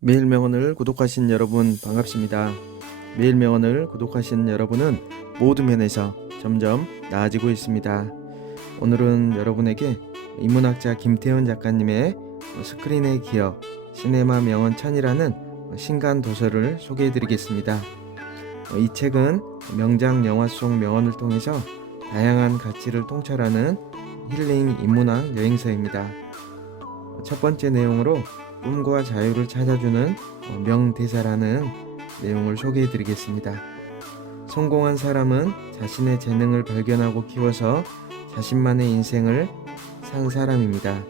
매일 명언을 구독하신 여러분 반갑습니다. 매일 명언을 구독하신 여러분은 모두 면에서 점점 나아지고 있습니다. 오늘은 여러분에게 인문학자 김태훈 작가님의 스크린의 기억, 시네마 명언 천이라는 신간 도서를 소개해 드리겠습니다. 이 책은 명작 영화 속 명언을 통해서 다양한 가치를 통찰하는 힐링 인문학 여행서입니다. 첫 번째 내용으로 꿈과 자유를 찾아주는 명대사라는 내용을 소개해 드리겠습니다. 성공한 사람은 자신의 재능을 발견하고 키워서 자신만의 인생을 산 사람입니다.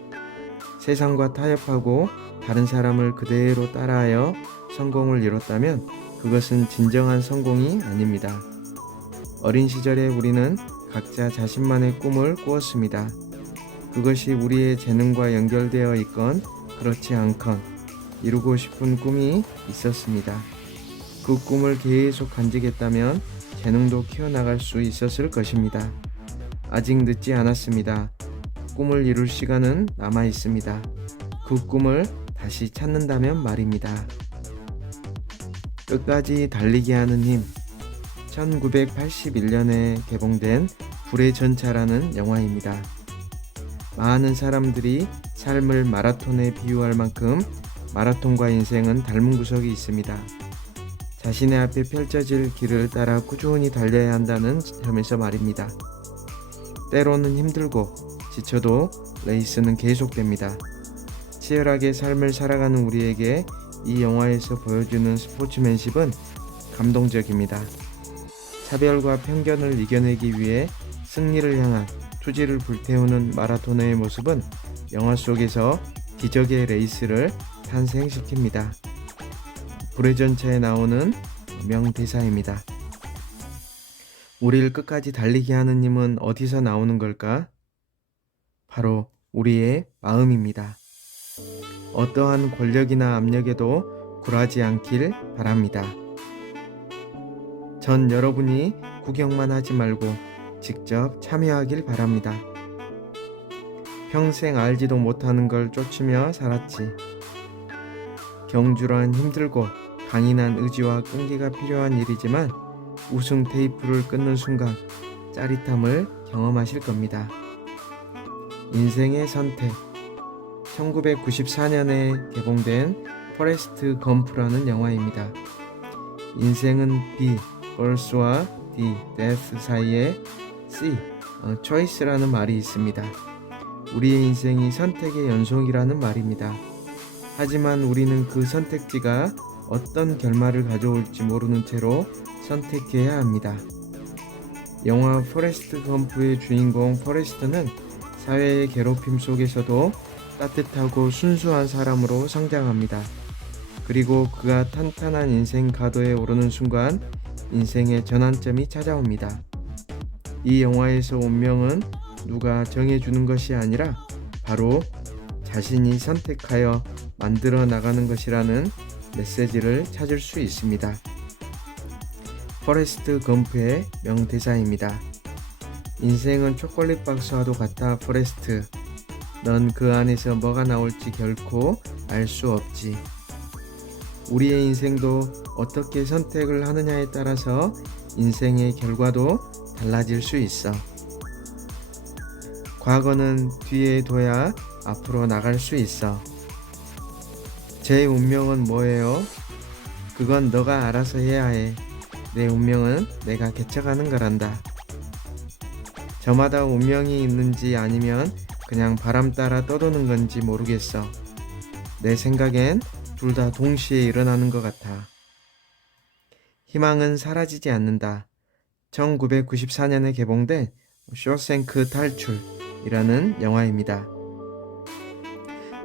세상과 타협하고 다른 사람을 그대로 따라하여 성공을 이뤘다면 그것은 진정한 성공이 아닙니다. 어린 시절에 우리는 각자 자신만의 꿈을 꾸었습니다. 그것이 우리의 재능과 연결되어 있건 그렇지 않건 이루고 싶은 꿈이 있었습니다. 그 꿈을 계속 간직했다면 재능도 키워나갈 수 있었을 것입니다. 아직 늦지 않았습니다. 꿈을 이룰 시간은 남아 있습니다. 그 꿈을 다시 찾는다면 말입니다. 끝까지 달리게 하는 힘. 1981년에 개봉된 불의 전차라는 영화입니다. 많은 사람들이 삶을 마라톤에 비유할 만큼 마라톤과 인생은 닮은 구석이 있습니다. 자신의 앞에 펼쳐질 길을 따라 꾸준히 달려야 한다는 점에서 말입니다. 때로는 힘들고 지쳐도 레이스는 계속됩니다. 치열하게 삶을 살아가는 우리에게 이 영화에서 보여주는 스포츠맨십은 감동적입니다. 차별과 편견을 이겨내기 위해 승리를 향한 투지를 불태우는 마라토너의 모습은 영화 속에서 기적의 레이스를 탄생시킵니다. 불의 전차에 나오는 명대사입니다. 우리를 끝까지 달리게 하는 힘은 어디서 나오는 걸까? 바로 우리의 마음입니다. 어떠한 권력이나 압력에도 굴하지 않길 바랍니다. 전 여러분이 구경만 하지 말고 직접 참여하길 바랍니다. 평생 알지도 못하는 걸 쫓으며 살았지. 경주란 힘들고 강인한 의지와 끈기가 필요한 일이지만 우승 테이프를 끊는 순간 짜릿함을 경험하실 겁니다. 인생의 선택. 1994년에 개봉된 포레스트 검프라는 영화입니다. 인생은 B, birth와 D, death 사이에 C, choice라는 말이 있습니다. 우리의 인생이 선택의 연속이라는 말입니다. 하지만 우리는 그 선택지가 어떤 결말을 가져올지 모르는 채로 선택해야 합니다. 영화 포레스트 검프의 주인공 포레스트는 사회의 괴롭힘 속에서도 따뜻하고 순수한 사람으로 성장합니다. 그리고 그가 탄탄한 인생 가도에 오르는 순간 인생의 전환점이 찾아옵니다. 이 영화에서 운명은 누가 정해주는 것이 아니라 바로 자신이 선택하여 만들어 나가는 것이라는 메시지를 찾을 수 있습니다. 포레스트 검프의 명대사입니다. 인생은 초콜릿 박스와도 같아 포레스트. 넌 그 안에서 뭐가 나올지 결코 알 수 없지. 우리의 인생도 어떻게 선택을 하느냐에 따라서 인생의 결과도 달라질 수 있어. 과거는 뒤에 둬야 앞으로 나갈 수 있어. 제 운명은 뭐예요? 그건 너가 알아서 해야 해. 내 운명은 내가 개척하는 거란다. 저마다 운명이 있는지 아니면 그냥 바람 따라 떠도는 건지 모르겠어. 내 생각엔 둘 다 동시에 일어나는 것 같아. 희망은 사라지지 않는다. 1994년에 개봉된 쇼생크 탈출이라는 영화입니다.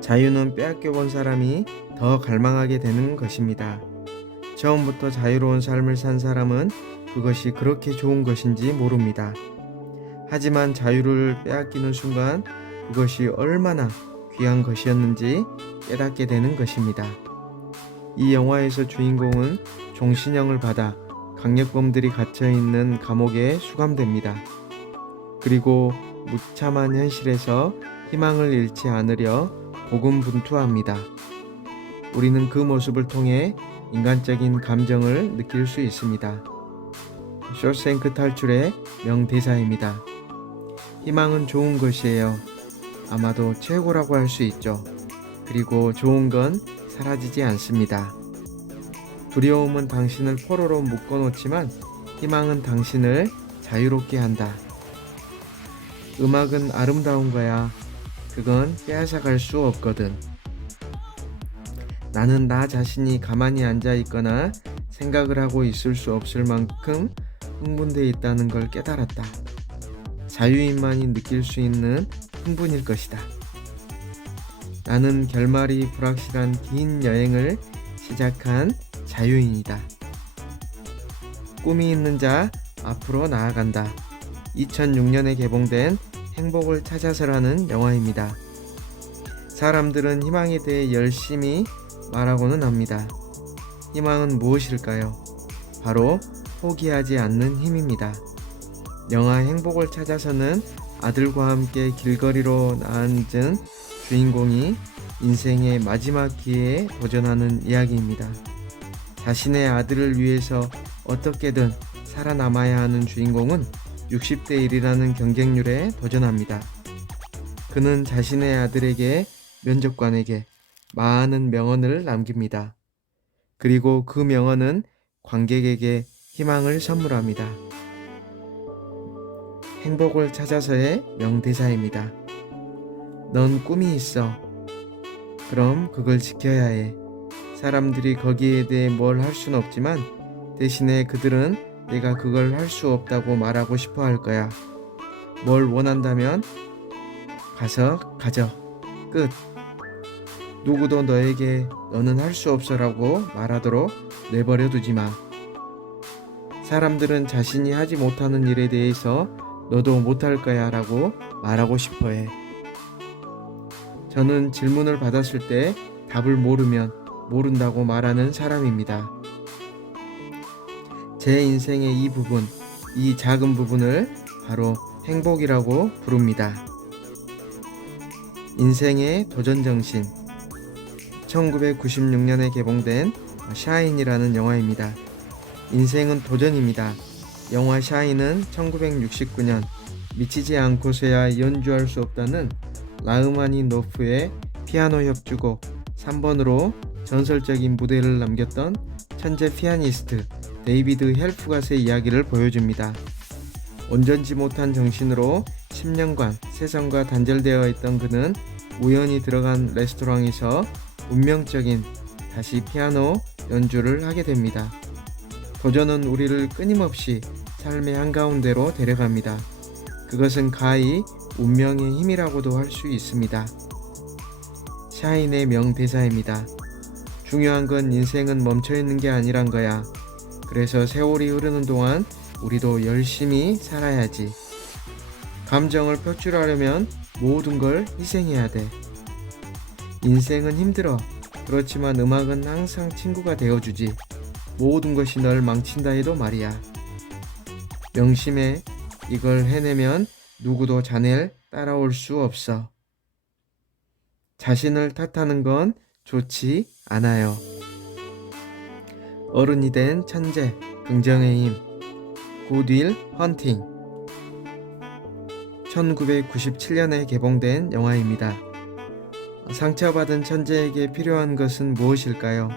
자유는 빼앗겨본 사람이 더 갈망하게 되는 것입니다. 처음부터 자유로운 삶을 산 사람은 그것이 그렇게 좋은 것인지 모릅니다. 하지만 자유를 빼앗기는 순간 그것이 얼마나 귀한 것이었는지 깨닫게 되는 것입니다. 이 영화에서 주인공은 종신형을 받아 강력범들이 갇혀있는 감옥에 수감됩니다. 그리고 무참한 현실에서 희망을 잃지 않으려 고군분투합니다. 우리는 그 모습을 통해 인간적인 감정을 느낄 수 있습니다. 쇼생크 탈출의 명대사입니다. 희망은 좋은 것이에요. 아마도 최고라고 할 수 있죠. 그리고 좋은 건 사라지지 않습니다. 두려움은 당신을 포로로 묶어놓지만 희망은 당신을 자유롭게 한다. 음악은 아름다운 거야. 그건 빼앗아갈 수 없거든. 나는 나 자신이 가만히 앉아 있거나 생각을 하고 있을 수 없을 만큼 흥분되어 있다는 걸 깨달았다. 자유인만이 느낄 수 있는 흥분일 것이다. 나는 결말이 불확실한 긴 여행을 시작한 자유인이다. 꿈이 있는 자 앞으로 나아간다. 2006년에 개봉된 행복을 찾아서라는 영화입니다. 사람들은 희망에 대해 열심히 말하고는 합니다. 희망은 무엇일까요? 바로 포기하지 않는 힘입니다. 영화 행복을 찾아서는 아들과 함께 길거리로 앉은 주인공이 인생의 마지막 기회에 도전하는 이야기입니다. 자신의 아들을 위해서 어떻게든 살아남아야 하는 주인공은 60대 1이라는 경쟁률에 도전합니다. 그는 자신의 아들에게 면접관에게 많은 명언을 남깁니다. 그리고 그 명언은 관객에게 희망을 선물합니다. 행복을 찾아서의 명대사입니다. 넌 꿈이 있어. 그럼 그걸 지켜야 해. 사람들이 거기에 대해 뭘 할 수는 없지만 대신에 그들은 내가 그걸 할 수 없다고 말하고 싶어 할 거야. 뭘 원한다면 가서 가져. 끝. 누구도 너에게 너는 할 수 없어라고 말하도록 내버려 두지 마. 사람들은 자신이 하지 못하는 일에 대해서 너도 못할 거야 라고 말하고 싶어 해. 저는 질문을 받았을 때 답을 모르면 모른다고 말하는 사람입니다. 제 인생의 이 부분, 이 작은 부분을 바로 행복이라고 부릅니다. 인생의 도전정신. 1996년에 개봉된 샤인이라는 영화입니다. 인생은 도전입니다. 영화 샤인은 1969년 미치지 않고서야 연주할 수 없다는 라흐마니노프의 피아노 협주곡 3번으로 전설적인 무대를 남겼던 천재 피아니스트 데이비드 헬프갓의 이야기를 보여줍니다. 온전지 못한 정신으로 10년간 세상과 단절되어 있던 그는 우연히 들어간 레스토랑에서 운명적인 다시 피아노 연주를 하게 됩니다. 도전은 우리를 끊임없이 삶의 한가운데로 데려갑니다. 그것은 가히 운명의 힘이라고도 할 수 있습니다. 샤인의 명대사입니다. 중요한 건 인생은 멈춰있는 게 아니란 거야. 그래서 세월이 흐르는 동안 우리도 열심히 살아야지. 감정을 표출하려면 모든 걸 희생해야 돼. 인생은 힘들어. 그렇지만 음악은 항상 친구가 되어주지. 모든 것이 널 망친다 해도 말이야. 명심해. 이걸 해내면 누구도 자넬 따라올 수 없어. 자신을 탓하는 건 좋지 않아요. 어른이 된 천재, 긍정의 힘. 굿윌 헌팅. 1997년에 개봉된 영화입니다. 상처받은 천재에게 필요한 것은 무엇일까요?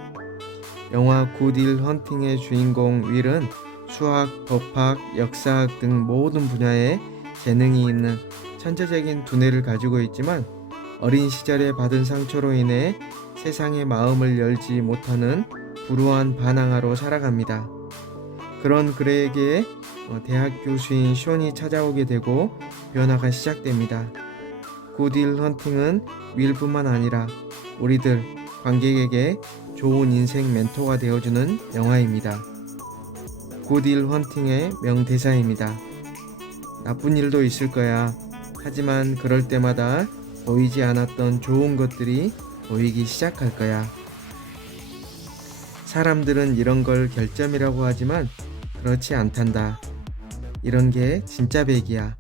영화 굿윌 헌팅의 주인공 윌은 수학, 법학, 역사학 등 모든 분야에 재능이 있는 천재적인 두뇌를 가지고 있지만 어린 시절에 받은 상처로 인해 세상의 마음을 열지 못하는 불우한 반항아로 살아갑니다. 그런 그에게 대학 교수인 숀이 찾아오게 되고 변화가 시작됩니다. 굿윌 헌팅은 윌뿐만 아니라 우리들 관객에게 좋은 인생 멘토가 되어주는 영화입니다. 굿윌 헌팅의 명대사입니다. 나쁜 일도 있을 거야. 하지만 그럴 때마다 보이지 않았던 좋은 것들이 보이기 시작할 거야. 사람들은 이런 걸 결점이라고 하지만 그렇지 않단다. 이런 게 진짜 백이야.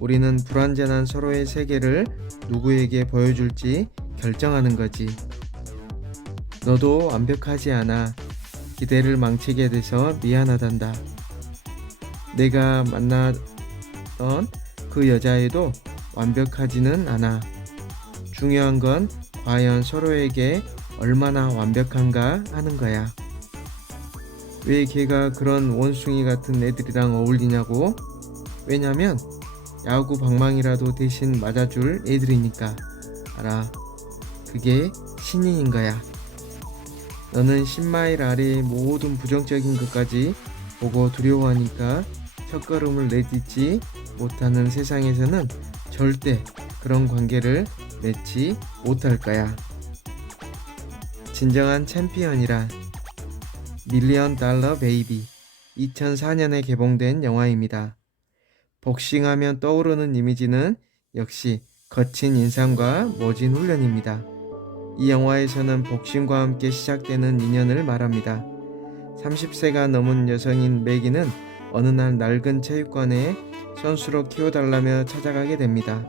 우리는 불완전한 서로의 세계를 누구에게 보여줄지 결정하는 거지. 너도 완벽하지 않아. 기대를 망치게 돼서 미안하단다. 내가 만났던 그 여자애도 완벽하지는 않아. 중요한 건 과연 서로에게 얼마나 완벽한가 하는 거야. 왜 걔가 그런 원숭이 같은 애들이랑 어울리냐고? 왜냐면 야구 방망이라도 대신 맞아줄 애들이니까. 알아. 그게 신인인 거야. 너는 10마일 아래의 모든 부정적인 것까지 보고 두려워하니까 첫걸음을 내딛지 못하는 세상에서는 절대 그런 관계를 맺지 못할 거야. 진정한 챔피언이란 밀리언 달러 베이비 2004년에 개봉된 영화입니다. 복싱하면 떠오르는 이미지는 역시 거친 인상과 모진 훈련입니다. 이 영화에서는 복싱과 함께 시작되는 인연을 말합니다. 30세가 넘은 여성인 매기는 어느 날 낡은 체육관에 선수로 키워달라며 찾아가게 됩니다.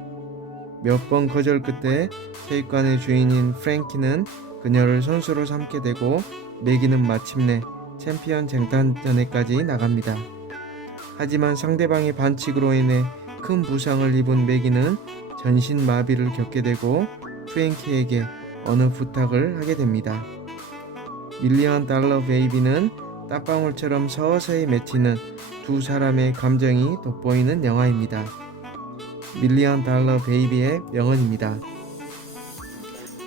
몇 번 거절 끝에 체육관의 주인인 프랭키는 그녀를 선수로 삼게 되고 매기는 마침내 챔피언 쟁탈전에까지 나갑니다. 하지만 상대방의 반칙으로 인해 큰 부상을 입은 매기는 전신 마비를 겪게 되고 프랭키에게 어느 부탁을 하게 됩니다. 밀리언 달러 베이비는 땀방울처럼 서서히 맺히는 두 사람의 감정이 돋보이는 영화입니다. 밀리언 달러 베이비의 명언입니다.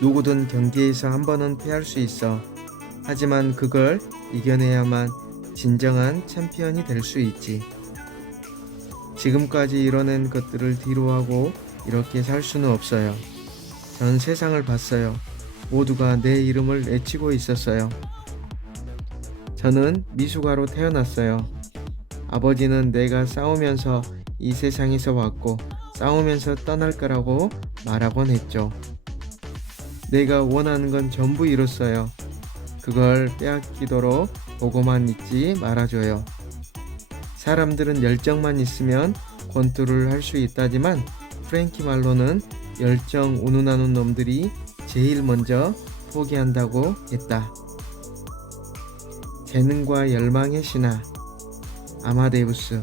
누구든 경기에서 한 번은 패할 수 있어. 하지만 그걸 이겨내야만 진정한 챔피언이 될 수 있지. 지금까지 이뤄낸 것들을 뒤로하고 이렇게 살 수는 없어요. 전 세상을 봤어요. 모두가 내 이름을 외치고 있었어요. 저는 미숙아로 태어났어요. 아버지는 내가 싸우면서 이 세상에서 왔고 싸우면서 떠날 거라고 말하곤 했죠. 내가 원하는 건 전부 이뤘어요. 그걸 빼앗기도록 보고만 있지 말아줘요. 사람들은 열정만 있으면 권투를 할 수 있다지만 프랭키 말로는 열정 운운하는 놈들이 제일 먼저 포기한다고 했다. 재능과 열망의 신화 아마데우스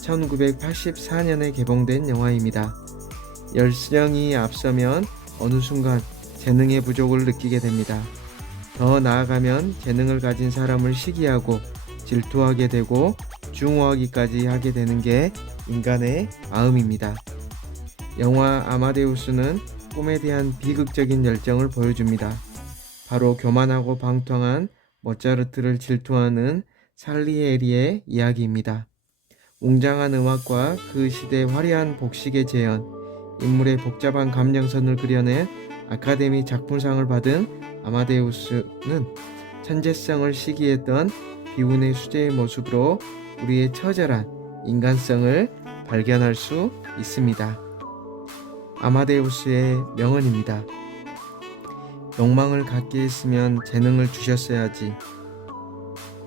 1984년에 개봉된 영화입니다. 열정이 앞서면 어느 순간 재능의 부족을 느끼게 됩니다. 더 나아가면 재능을 가진 사람을 시기하고 질투하게 되고 증오하기까지 하게 되는 게 인간의 마음입니다. 영화 아마데우스는 꿈에 대한 비극적인 열정을 보여줍니다. 바로 교만하고 방탕한 모차르트를 질투하는 살리에리의 이야기입니다. 웅장한 음악과 그 시대의 화려한 복식의 재현, 인물의 복잡한 감정선을 그려낸 아카데미 작품상을 받은 아마데우스는 천재성을 시기했던 비운의 수제의 모습으로 우리의 처절한 인간성을 발견할 수 있습니다. 아마데우스의 명언입니다. 욕망을 갖게 했으면 재능을 주셨어야지.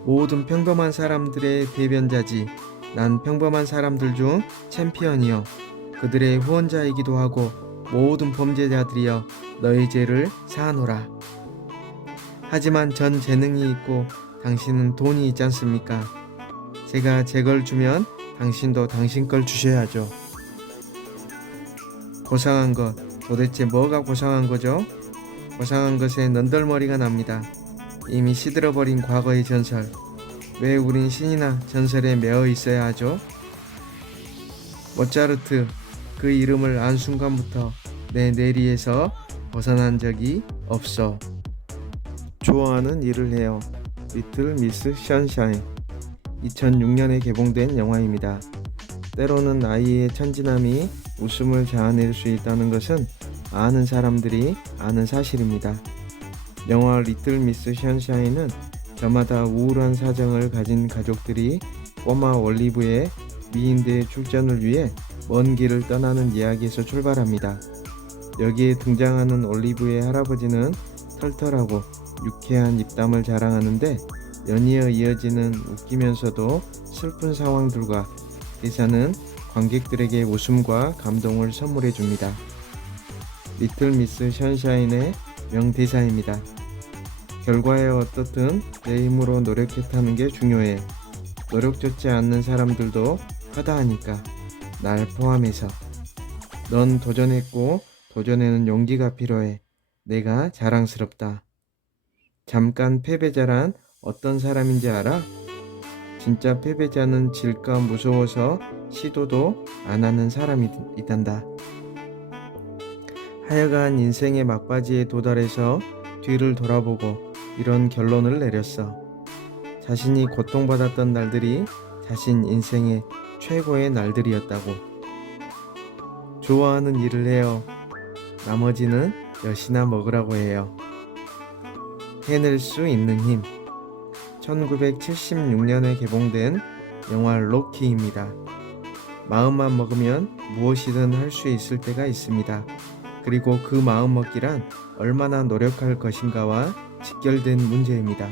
모든 평범한 사람들의 대변자지. 난 평범한 사람들 중 챔피언이여. 그들의 후원자이기도 하고 모든 범죄자들이여 너의 죄를 사하노라. 하지만 전 재능이 있고 당신은 돈이 있지 않습니까? 제가 제 걸 주면 당신도 당신 걸 주셔야죠. 고상한 것, 도대체 뭐가 고상한 거죠? 고상한 것에 넌덜머리가 납니다. 이미 시들어버린 과거의 전설. 왜 우린 신이나 전설에 매어 있어야 하죠? 모차르트, 그 이름을 안 순간부터 내 뇌리에서 벗어난 적이 없어. 좋아하는 일을 해요. 리틀 미스 션샤인 2006년에 개봉된 영화입니다. 때로는 아이의 천진함이 웃음을 자아낼 수 있다는 것은 아는 사람들이 아는 사실입니다. 영화 리틀 미스 션샤인은 저마다 우울한 사정을 가진 가족들이 꼬마 올리브의 미인대회 출전을 위해 먼 길을 떠나는 이야기에서 출발합니다. 여기에 등장하는 올리브의 할아버지는 털털하고 유쾌한 입담을 자랑하는데 연이어 이어지는 웃기면서도 슬픈 상황들과 대사는 관객들에게 웃음과 감동을 선물해 줍니다. 리틀 미스 션샤인의 명대사입니다. 결과에 어떻든 내 힘으로 노력했다는 게 중요해. 노력조차 않는 사람들도 하다하니까, 날 포함해서. 넌 도전했고 도전에는 용기가 필요해. 내가 자랑스럽다. 잠깐 패배자란 어떤 사람인지 알아? 진짜 패배자는 질까 무서워서 시도도 안 하는 사람이단다. 하여간 인생의 막바지에 도달해서 뒤를 돌아보고 이런 결론을 내렸어. 자신이 고통받았던 날들이 자신 인생의 최고의 날들이었다고. 좋아하는 일을 해요. 나머지는 엿이나 먹으라고 해요. 해낼 수 있는 힘. 1976년에 개봉된 영화 로키입니다. 마음만 먹으면 무엇이든 할 수 있을 때가 있습니다. 그리고 그 마음먹기란 얼마나 노력할 것인가와 직결된 문제입니다.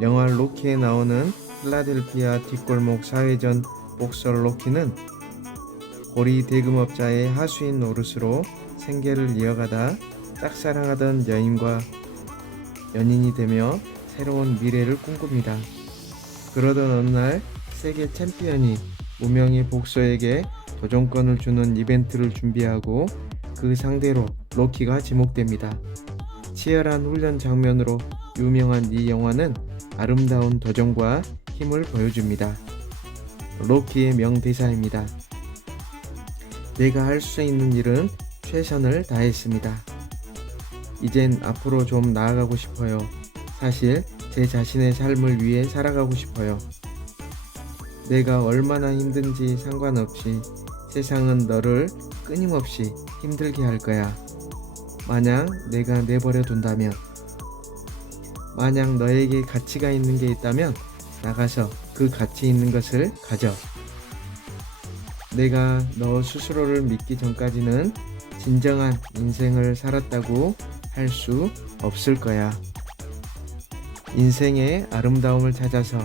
영화 로키에 나오는 필라델피아 뒷골목 사회전 복서 로키는 고리 대금업자의 하수인 노릇으로 생계를 이어가다 짝사랑하던 여인과 연인이 되며 새로운 미래를 꿈꿉니다. 그러던 어느 날 세계 챔피언이 무명의 복서에게 도전권을 주는 이벤트를 준비하고 그 상대로 로키가 지목됩니다. 치열한 훈련 장면으로 유명한 이 영화는 아름다운 도전과 힘을 보여줍니다. 로키의 명대사입니다. 내가 할 수 있는 일은 최선을 다했습니다. 이젠 앞으로 좀 나아가고 싶어요. 사실 제 자신의 삶을 위해 살아가고 싶어요. 내가 얼마나 힘든지 상관없이 세상은 너를 끊임없이 힘들게 할 거야. 만약 내가 내버려 둔다면, 만약 너에게 가치가 있는 게 있다면 나가서 그 가치 있는 것을 가져. 내가 너 스스로를 믿기 전까지는 진정한 인생을 살았다고 할 수 없을 거야. 인생의 아름다움을 찾아서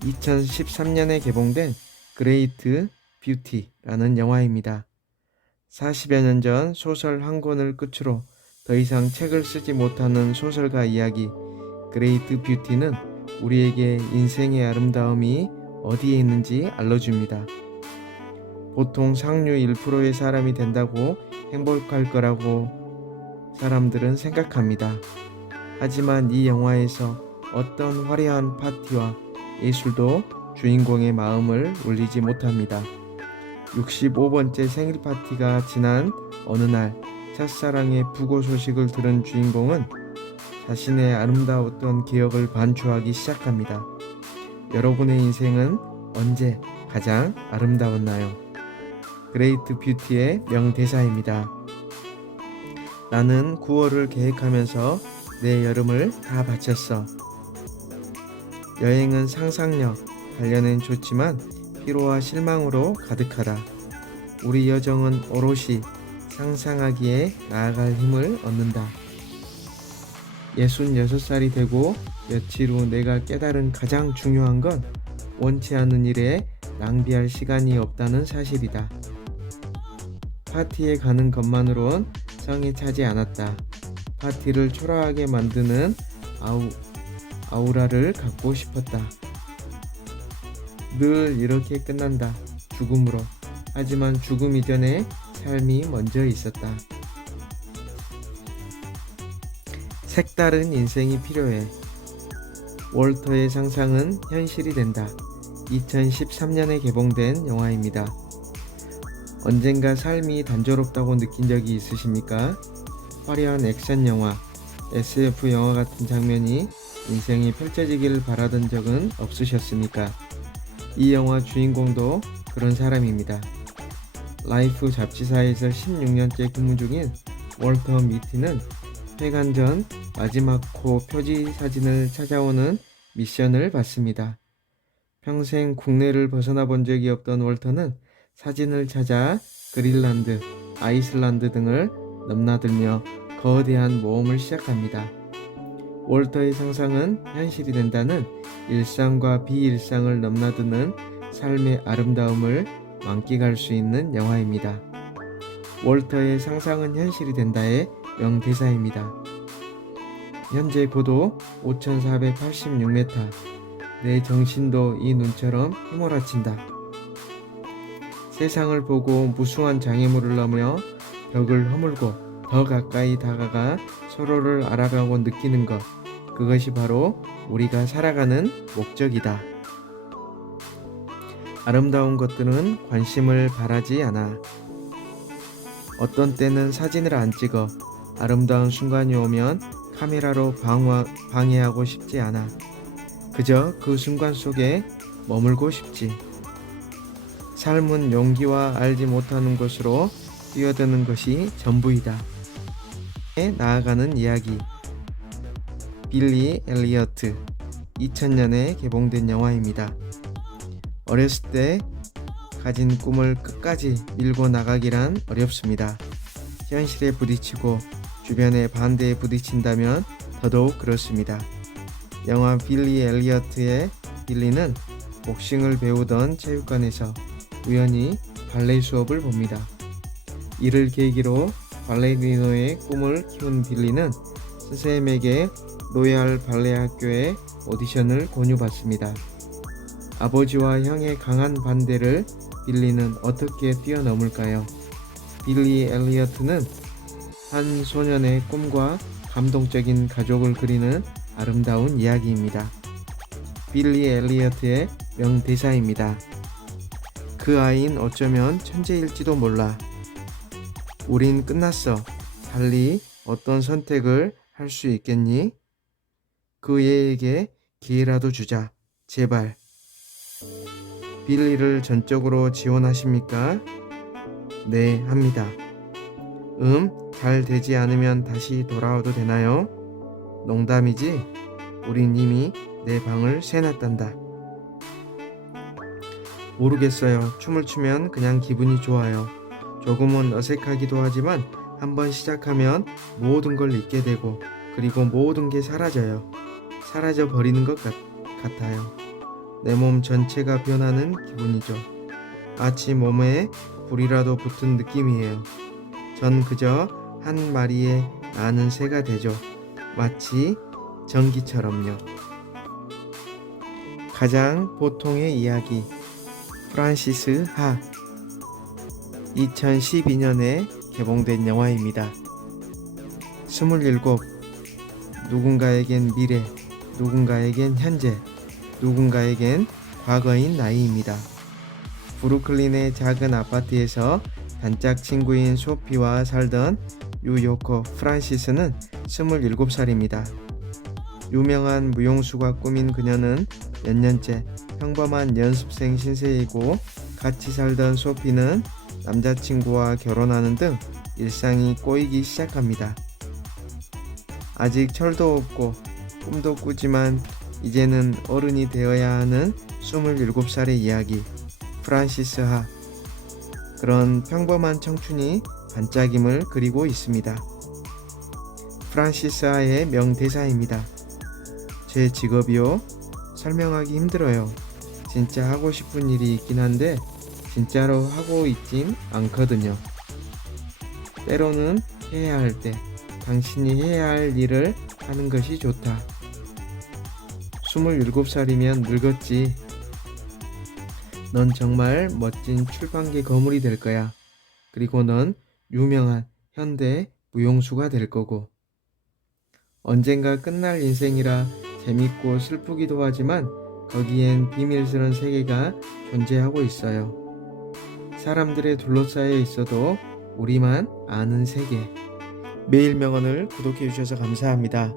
2013년에 개봉된 그레이트 뷰티라는 영화입니다. 40여 년 전 소설 한 권을 끝으로 더 이상 책을 쓰지 못하는 소설가 이야기 그레이트 뷰티는 우리에게 인생의 아름다움이 어디에 있는지 알려줍니다. 보통 상류 1%의 사람이 된다고 행복할 거라고 사람들은 생각합니다. 하지만 이 영화에서 어떤 화려한 파티와 예술도 주인공의 마음을 울리지 못합니다. 65번째 생일 파티가 지난 어느 날 첫사랑의 부고 소식을 들은 주인공은 자신의 아름다웠던 기억을 반추하기 시작합니다. 여러분의 인생은 언제 가장 아름다웠나요? 그레이트 뷰티의 명대사입니다. 나는 9월을 계획하면서 내 여름을 다 바쳤어. 여행은 상상력, 단련엔 좋지만 피로와 실망으로 가득하다. 우리 여정은 오롯이 상상하기에 나아갈 힘을 얻는다. 66살이 되고 며칠 후 내가 깨달은 가장 중요한 건 원치 않는 일에 낭비할 시간이 없다는 사실이다. 파티에 가는 것만으론 성에 차지 않았다. 파티를 초라하게 만드는 아우라를 갖고 싶었다. 늘 이렇게 끝난다. 죽음으로. 하지만 죽음 이전에 삶이 먼저 있었다. 색다른 인생이 필요해. 월터의 상상은 현실이 된다. 2013년에 개봉된 영화입니다. 언젠가 삶이 단조롭다고 느낀 적이 있으십니까? 화려한 액션 영화, SF 영화 같은 장면이 인생이 펼쳐지기를 바라던 적은 없으셨습니까? 이 영화 주인공도 그런 사람입니다. 라이프 잡지사에서 16년째 근무 중인 월터 미티는 퇴간 전 마지막 호 표지 사진을 찾아오는 미션을 받습니다. 평생 국내를 벗어나 본 적이 없던 월터는 사진을 찾아 그린란드, 아이슬란드 등을 넘나들며 거대한 모험을 시작합니다. 월터의 상상은 현실이 된다는 일상과 비일상을 넘나드는 삶의 아름다움을 만끽할 수 있는 영화입니다. 월터의 상상은 현실이 된다의 명대사입니다. 현재 고도 5,486m. 내 정신도 이 눈처럼 휘몰아친다. 세상을 보고 무수한 장애물을 넘어 벽을 허물고 더 가까이 다가가 서로를 알아가고 느끼는 것. 그것이 바로 우리가 살아가는 목적이다. 아름다운 것들은 관심을 바라지 않아. 어떤 때는 사진을 안 찍어. 아름다운 순간이 오면 카메라로 방해하고 싶지 않아. 그저 그 순간 속에 머물고 싶지. 삶은 용기와 알지 못하는 곳으로 뛰어드는 것이 전부이다. 나아가는 이야기. 빌리 엘리어트. 2000년에 개봉된 영화입니다. 어렸을 때 가진 꿈을 끝까지 밀고 나가기란 어렵습니다. 현실에 부딪히고 주변의 반대에 부딪힌다면 더더욱 그렇습니다. 영화 빌리 엘리어트의 빌리는 복싱을 배우던 체육관에서 우연히 발레 수업을 봅니다. 이를 계기로 발레리노의 꿈을 키운 빌리는 선생님에게 로얄 발레 학교에 오디션을 권유받습니다. 아버지와 형의 강한 반대를 빌리는 어떻게 뛰어넘을까요? 빌리 엘리어트는 한 소년의 꿈과 감동적인 가족을 그리는 아름다운 이야기입니다. 빌리 엘리어트의 명대사입니다. 그 아이는 어쩌면 천재일지도 몰라. 우린 끝났어. 달리 어떤 선택을 할 수 있겠니? 그 애에게 기회라도 주자. 제발. 빌리를 전적으로 지원하십니까? 네, 합니다. 잘 되지 않으면 다시 돌아와도 되나요? 농담이지? 우린 이미 내 방을 새놨단다. 모르겠어요. 춤을 추면 그냥 기분이 좋아요. 조금은 어색하기도 하지만 한번 시작하면 모든 걸 잊게 되고 그리고 모든 게 사라져요. 사라져 버리는 것 같아요. 내 몸 전체가 변하는 기분이죠. 마치 몸에 불이라도 붙은 느낌이에요. 전 그저 한 마리의 나는 새가 되죠. 마치 전기처럼요. 가장 보통의 이야기. 프란시스 하. 2012년에 개봉된 영화입니다. 27. 누군가에겐 미래, 누군가에겐 현재, 누군가에겐 과거인 나이입니다. 브루클린의 작은 아파트에서 단짝 친구인 소피와 살던 유요코 프란시스는 27살입니다. 유명한 무용수가 꾸민 그녀는 몇 년째 평범한 연습생 신세이고 같이 살던 소피는 남자친구와 결혼하는 등 일상이 꼬이기 시작합니다. 아직 철도 없고 꿈도 꾸지만 이제는 어른이 되어야 하는 27살의 이야기. 프란시스 하. 그런 평범한 청춘이 반짝임을 그리고 있습니다. 프란시스 하의 명대사입니다. 제 직업이요? 설명하기 힘들어요. 진짜 하고 싶은 일이 있긴 한데 진짜로 하고 있진 않거든요. 때로는 해야 할 때 당신이 해야 할 일을 하는 것이 좋다. 27살이면 늙었지. 넌 정말 멋진 출판계 거물이 될 거야. 그리고 넌 유명한 현대 무용수가 될 거고. 언젠가 끝날 인생이라 재밌고 슬프기도 하지만 거기엔 비밀스러운 세계가 존재하고 있어요. 사람들에 둘러싸여 있어도 우리만 아는 세계. 매일 명언을 구독해 주셔서 감사합니다.